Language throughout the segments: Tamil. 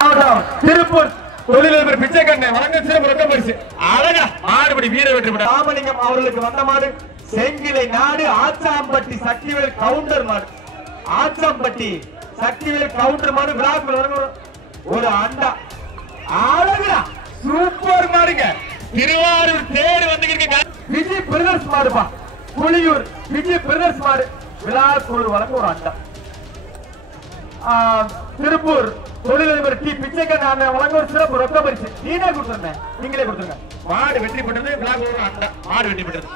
திருப்பூர் தொழிலதிபர் பிச்சைக்கண்ணன் வழங்க சிறப்பு ரொக்க பரிசு. அழகா மாடுபடி வீர வெற்றி பெற்ற ராமலிங்கம் அவர்களுக்கு வந்த மாடு செங்கிலை நாடு ஆச்சாம்பட்டி சக்திவேல் கவுண்டர் மாடு. ஆச்சாம்பட்டி சக்திவேல் கவுண்டர் மாடு விழாக்குள்ள ஒரு அண்டா. அழகா சூப்பர் மாடுங்க. திருவாரூர் தேர் வந்து விஜய் பிரதர்ஸ் மாடுப்பா. புலியூர் விஜய் பிரதர்ஸ் மாடு விழாக்குழு வழங்க ஒரு அண்டா. திருப்பூர் தொழிலதிபர் டி பிச்சைக்கண்ணன் வழங்க ஒரு சிறப்பு ரொக்க பரிசு. நீங்களே கொடுத்துருங்க, நீங்களே கொடுத்துருங்க. மாடு வெற்றி பெற்றது விழாக்குழு ஒரு அண்டா. மாடு வெற்றி பெற்றது.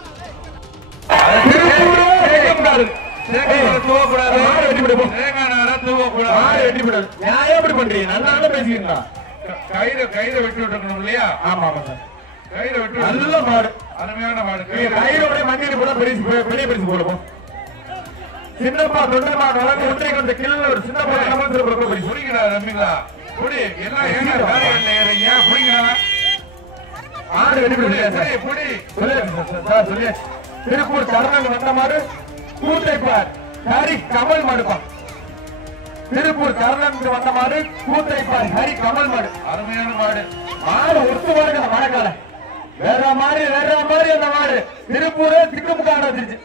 கயிறு வெட்டி விட்டுருக்கணும் இல்லையா? ஆமா ஆமா சார். கயிறு வெட்டி நல்ல மாடு, அருமையான மாடு. கயிறோட மண்ணில் கூட பெரிய பரிசு போடுவோம். சின்னப்பா தொண்டமா வழங்க ஒன்றை கொண்ட கிள்ள ஒரு சின்னப்பா நமக்கு பரிசு. புரியுங்களா ரம்மிங்களா? புடி எல்லாம் ஏங்க வேலை ஏறீங்க? புரியுங்களா? மாடு வெட்டி புடி புடி சொல்லு. திருப்பூர் கருணன் வந்த மாடு கூட்டைப்பார் ஹரி கமல் மாடுப்பா. திருப்பூர் கருணன் வந்த மாடு கூட்டைப்பார் ஹரி கமல் மாடு. அருமையான மாடு. மாடு ஒத்து மாடுங்க மழைக்கால. வேற மாதிரி அந்த மாடு திருப்பூர் திக்குமுக்கான வச்சிருச்சு.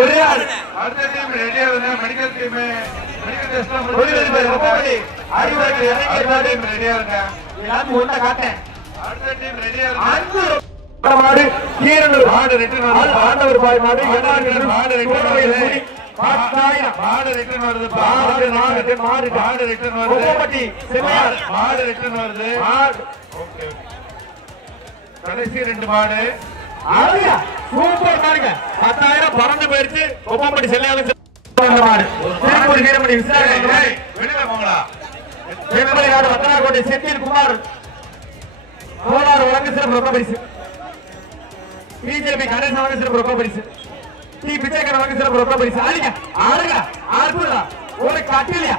ஒரே ஆள் அடுத்த டீம் ரெடியா இருந்தா மெடிக்கல் டீம் மெடிக்கல் டெஸ்ட் ரெடியா இருங்க. எல்லாரும் ஒண்ணா காட்டேன். அடுத்த டீம் ரெடியா இருங்க. மாடு கீரனூர் மாடு ரிட்டர்ன் ஆண்டவர் பாய் மாடு மாடு ரிட்டர்ன் வருது. 10,000 மாடு ரிட்டர்ன் வருது. மாடு ரிட்டர்ன் வருது. கோபட்டி செமையார் மாடு ரிட்டர்ன் வருது. ஓகே கடைசி 2 மாடு. ஆரியா சூப்பர் மாடுங்க. 10,000 பறந்து போயிருச்சு. கோபட்டி செல்லையால மாடு. திருப்பூர் வீரமணி விசாரணை வெளியில போங்களா? வெப்பலை நாடு வத்தனார்கோட்டை செந்தில் குமார் கோலார் வழங்க சிறப்பு ரொக்க பரிசு. பிஜேபி கணேசன் வழங்க சிறப்பு ரொக்க பரிசு. டி பிச்சைக்கண்ணன் வழங்க சிறப்பு ரொக்க பரிசு. அழிங்க அழகா அற்புதம். ஒரு கட்டிலையா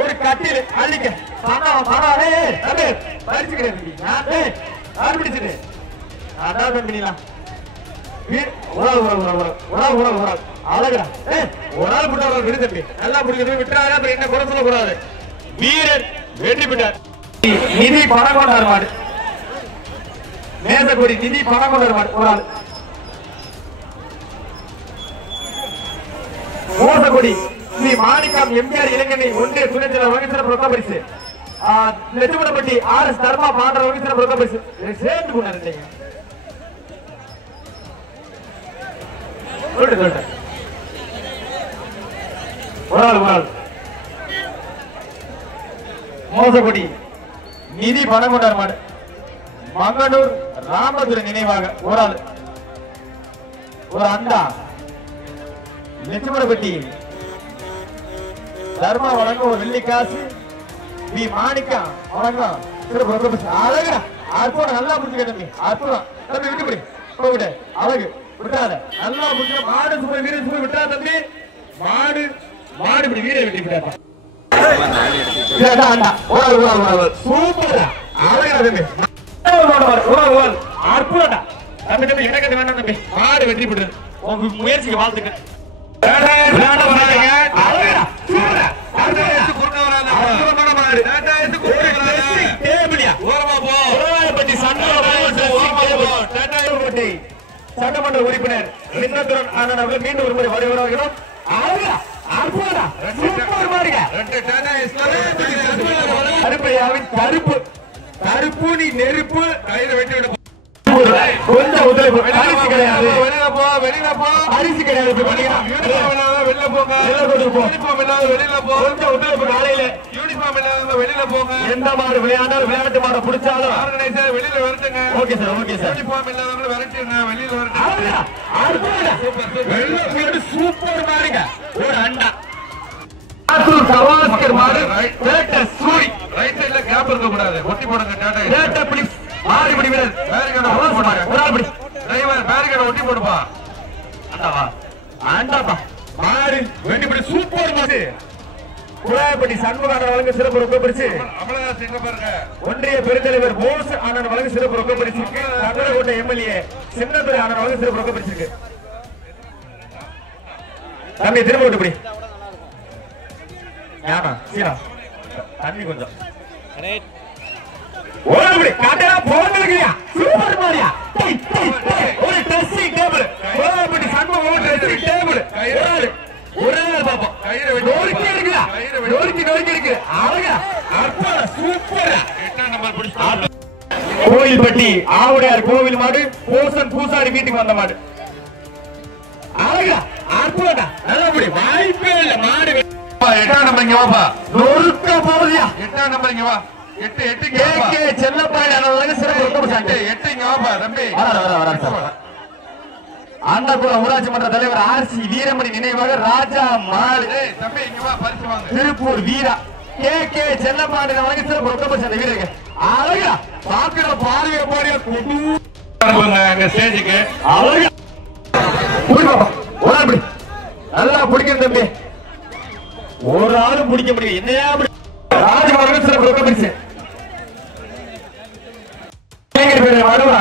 ஒரு கட்டில் அழிங்க பறிச்சுக்கிறேன். நான் பிடிச்சிட்டு அதான் பண்ணிடலாம். அழகா ஒரு ஆள் விட்டா விடுதப்பி நல்லா பிடிக்கிறது விட்டுறாங்க. என்ன குறை சொல்லக்கூடாது. வீரர் வெற்றி பெற்றார். நிதி பணம் கொண்டார் மாடு. மேசக்குடி நிதி பணம் கொண்டார் மாடு. ஒரு ஆள் மோசக்குடி ஸ்ரீ மாணிக்கம் எம்ஜிஆர் இளைஞனை ஒன்றிய துணை செயலர் வகிசிறப்பு ரொக்க பரிசு. லட்சுமணப்பட்டி RS தர்மா பாண்டர் வகிசிறப்பு ரொக்க பரிசு. சேர்ந்து கொண்டாரு ஒரு ஆள் மோசக்குடி நிதி பணம் கொண்டார் மாடு. மங்கனூர் ராமதுரை நினைவாக ஒரு ஆள் ஒரு அண்டா. லட்சுமணப்பட்டி தர்மா வழங்க ஒரு வெள்ளிக்காசு. பி மாணிக்கம் வழங்க அழகா அற்புதம். நல்லா புரிஞ்சுக்க தம்பி. அற்புதம் தம்பி. விட்டுப்படி போகிட்ட அழகு விட்டாத நல்லா புரிஞ்சு. மாடு சும்மா வீர சும்மா விட்டா தம்பி. மாடு இப்படி வீர வெட்டி விட்டாப்பா. சூப்பர் அழகா தம்பி. அற்புதம் தம்பி. தம்பி எனக்கு வேண்டாம் தம்பி. மாடு வெற்றி பெற்றது. உங்க முயற்சிக்கு வாழ்த்துக்கள். சட்டமன்ற உறுப்பினர் சின்னத்துடன் ஆனந்த் அவர்கள் மீண்டும் ஒரு முறை வருகிறார்கள். கருப்பு கருப்பு நீ நெருப்பு கயிறு வெட்டி கொஞ்சம் உதவி அரிசி கிடையாது. வெளியில போ அரிசி கிடையாது. வெளியில போங்க. யூனிஃபார்ம் இல்லாத வெளியில போ. கொஞ்சம் உதவி காலையில யூனிஃபார்ம் இல்லாத வெளியில போங்க. எந்த மாடு விளையாண்டாலும் விளையாட்டு மாட பிடிச்சாலும் ஆர்கனைசர் வெளியில வரட்டுங்க. Okay sir okay sir. Uniform இல்லாதவங்க விரட்டுங்க வெளியில வரட்டுங்க. சூப்பர் மாடுங்க. ஒரு அண்டா கவாஸ்கர் மாடு. ரைட் சைடுல கேப் இருக்க கூடாது. ஒட்டி போடுங்க. டாடா ப்ளீஸ். மாறி பிடி வீரர் பேரிகேட் ஒட்டி போடுங்க. ஒரு ஆள் பிடி. டிரைவர் பேரிகேட் ஒட்டி போடுப்பா. அண்டாவா அண்டாப்பா. மாறி வெட்டி பிடி. சூப்பர் மாடு. குலாயப்பட்டி சண்முகானன் வழங்க சிறப்பு ரொக்க பரிசு. அமலதாஸ் எங்க பாருங்க. ஒன்றிய பெருந்தலைவர் போஸ் ஆனந்த் வழங்க சிறப்பு ரொக்க பரிசு. நகரகோட்டை எம்எல்ஏ சின்னதுரை ஆனந்த் வழங்க சிறப்பு ரொக்க பரிசு. தம்பி திரும்ப விட்டு பிடி. ஏனா சீரா தண்ணி கொஞ்சம் ஓடுபடி காட்டடா போடுங்கயா சூப்பர் மாரியா ஒரு ட்ரெஸ்ஸிங் டேபிள் ஓடுபடி சண்முக ஒரு ட்ரெஸ்ஸிங் டேபிள் ஒரே பாப்பா கயிறு நோக்கி இருக்குடா நோக்கி இருக்கு அழகா அப்பா சூப்பரா 8ஆம் நம்பர் பிடிச்சு கோயில்பட்டி ஆவுடையார் கோவில் மாடு போசன் பூசாரி வீட்டுக்கு வந்த மாடு அழகா அற்புதம்டா நல்லபடி வாய்ப்பே இல்ல மாடு 8ஆம் நம்பர் இங்க வாப்பா நொறுக்க போகுதியா 8ஆம் நம்பர் இங்க வா 8 கேகே செல்லப்பாடி அண்ணனுக்கு சிறப்பு கொடுத்தாங்க 8 இங்க வாப்பா தம்பி வர சார் அன்னபுரம் ஊராட்சி மன்ற தலைவர் ஆர்சி வீரமணி நினைவாக ராஜா மாடு தம்பி இங்க வா பரிசு வாங்க திருப்பூர் வீரா கேகே செல்லப்பாடி அண்ணனுக்கு சிறப்பு கொடுத்தாங்க வீரங்க அழகா பாக்குற பார்வைய போடியா குடுங்க அங்க ஸ்டேஜுக்கு அழகா ஓடாபடி நல்லா பிடிக்கும் தம்பி ஒரு ஆளும் பிடிக்க முடியும் என்னையா ராஜமார்கள் சிறப்பு கொடுத்தாங்க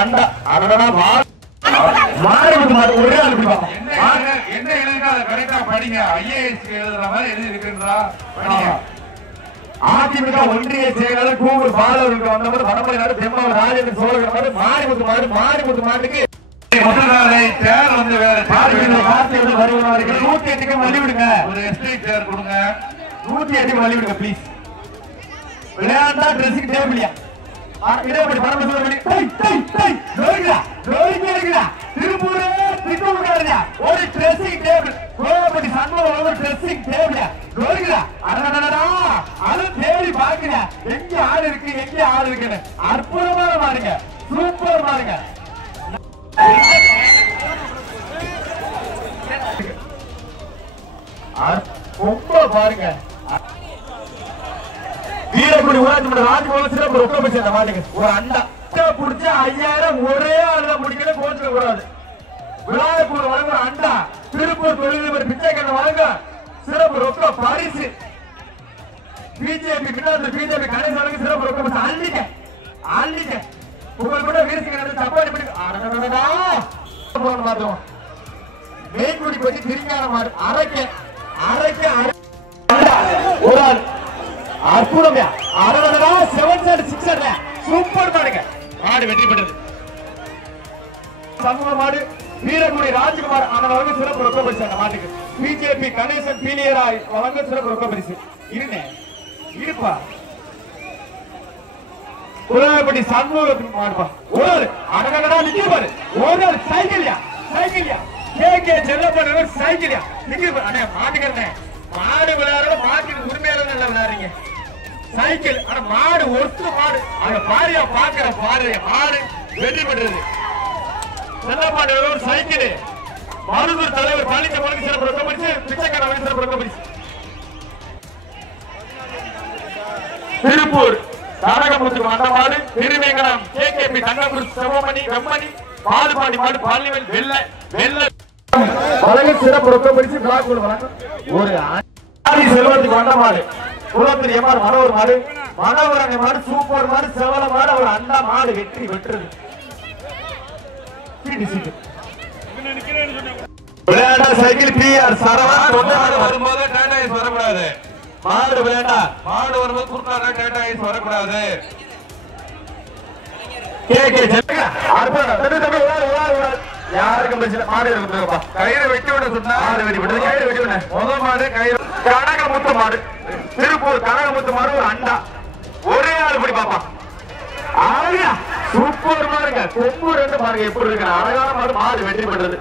அண்டா அடடா மாடு ஒரே ஆள் பிடிப்பாங்க என்ன எழுதுனா அதை கரெக்டா படிங்க ஐஏஎஸ் எழுதுற மாதிரி எழுதி இருக்குன்றா படிங்க அதிமுக ஒன்றிய செயலாளர் கூகுள் பாலவர்களுக்கு வந்தபோது வடமலை நாடு தெம்மாவூர் ராஜேந்திர சோழகர் மாரிமுத்து மாட்டுக்கு சேர் வந்து வேற வருவார்கள் 108க்கு வழி விடுங்க ஒரு எஸ்டேட் சேர் கொடுங்க 108க்கு வழி விடுங்க ப்ளீஸ் விளையாண்டா ட்ரெஸ்ஸிங் டேபிள்யா இடப்படி பரமசிவமணி திருப்பூரே திட்டுறாருயா ஒரு ட்ரெஸ்ஸிங் டேபிள் கோபடி சண்முகம் ஒரு ட்ரெஸ்ஸிங் டேபிள்யா நோய்கிறா அடடடடா அது தேடி பாக்குறியா எங்க ஆள் இருக்குன்னு அற்புதமான மாடுங்க சூப்பர் மாடுங்க ரொம்ப பாருங்க வீரக்குடி ஊராட்சி மன்ற ராஜ்பவன் சிறப்பு ரொக்க பரிசு அந்த மாட்டுக்கு ஒரு அண்டா புடிச்ச 5000 ஒரே ஆளுதான் முடிக்கல கோச்சுக்க கூடாது விநாயகப்பூர் வழங்க அண்டா திருப்பூர் தொழிலதிபர் பிச்சைக்கண்ண வழங்க சிறப்பு ரொக்க பரிசு பிஜேபி பிஜேபி கணேசன் வழங்க சிறப்பு ரொக்க பரிசு அள்ளிக்க உங்கள் கூட வீரசிங்க தப்பாடி பண்ணி மாத்துவோம் மேற்குடி பற்றி திருஞான மாடு அரைக்க ஒரு ஆள் அற்புதம்யா அடடடா 7-6 சூப்பர் மாடுங்க மாடு வெற்றி பெற்றது சமூக மாடு வீரகுடி ராஜ்குமார் அவங்க சிறப்பு ரொக்க பரிசு அந்த மாட்டுக்கு பிஜேபி கணேசன் பீலியராய் அவங்க சிறப்பு ரொக்க பரிசு இருப்பா குலாபடி சண்முகத்துக்கு மாடுப்பா ஒரு அடடடா நிக்க பாரு ஒரு சைக்கிள்யா கேகே செல்லப்பட சைக்கிள்யா நிக்க அண்ணே மாட்டுக்கிறேன் மாடு விளையாடுற மாட்டுக்கு உரிமையாளர் நல்லா விளையாடுறீங்க சைக்கிள் ஆனா மாடு ஒருத்து மாடு அங்க பாரியா பாக்குற பாரு மாடு வெற்றி பெற்றது செல்லப்பாடு ஒரு சைக்கிள் மருதூர் தலைவர் பழனிச்ச மனுக்கு சிறப்பு ரொக்க பரிசு பிச்சைக்கான சிறப்பு ரொக்க பரிசு திருப்பூர் தாரகமுத்துக்கு வந்த மாடு திருவேங்கடம் கேகேபி தங்கபுரி சிவமணி வெம்மணி பாலுபாண்டி மாடு பழனிவேல் வெள்ள வழங்க சிறப்பு ரொக்க பரிசு பிளாக் வழங்க ஒரு செல்வத்துக்கு வந்த மாடு குளத்தில் எம்ஆர் மனோர் மாடு சூப்பர் மாடு செவல மாடு ஒரு அண்டா மாடு வெற்றி பெற்றது விளையாண்டா சைக்கிள் பிஆர் சரவணன் வரும்போது டாடா ஐஸ் வரக்கூடாது மாடு விளையாண்டா மாடு வரும்போது குறுக்காக டாடா ஐஸ் வரக்கூடாது யாருக்கும் பிரச்சனை மாடு இருக்குப்பா கயிறு வெட்டி விட சொன்னா கயிறு வெட்டி விட முதல் மாடு கயிறு கனகமுத்து மாடு திருப்பூர் கனகமுத்து மாடு ஒரு அண்டா ஒரே ஆள் படி பாப்பா அழகா சூப்பர் மாடுங்க கொம்பு ரெண்டு பாருங்க எப்படி இருக்கு அழகான மாடு வெற்றி பெற்றது